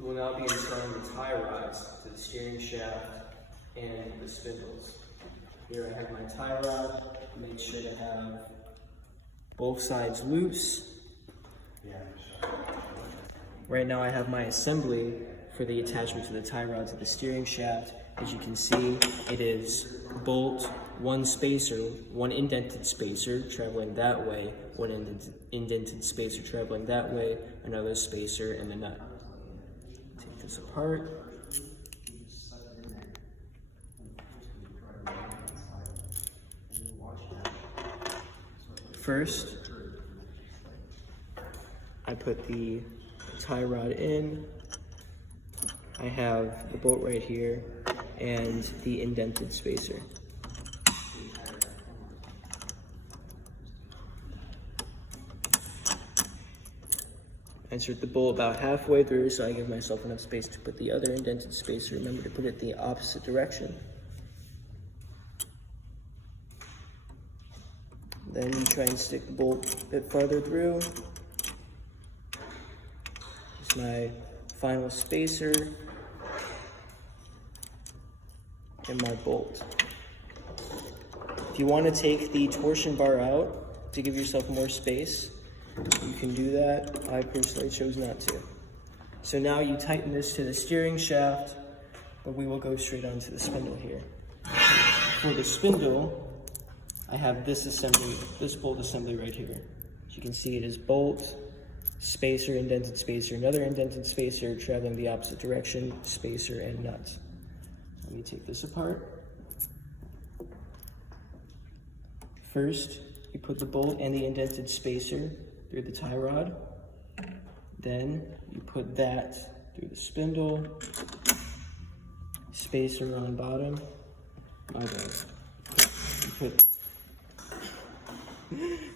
We will now be installing the tie rods to the steering shaft and the spindles. Here I have my tie rod. Make sure to have both sides loose. Right now I have my assembly for the attachment to the tie rod to the steering shaft. As you can see, it is bolt, one spacer, one indented spacer traveling that way, one indented spacer traveling that way, another spacer, and a nut. Take this apart. First, I put the tie rod in. I have the bolt right here and the indented spacer. I insert the bolt about halfway through so I give myself enough space to put the other indented spacer. Remember to put it the opposite direction. Then you try and stick the bolt a bit farther through. Here's my final spacer and my bolt. If you want to take the torsion bar out to give yourself more space, you can do that. I personally chose not to. So now you tighten this to the steering shaft, but we will go straight onto the spindle here. For the spindle, I have this assembly, this bolt assembly right here. As you can see, it is bolt, spacer, indented spacer, another indented spacer traveling the opposite direction, spacer, and nut. Let me take this apart. First, you put the bolt and the indented spacer through the tie rod. Then you put that through the spindle, spacer on bottom. My bad. You put,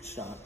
stop.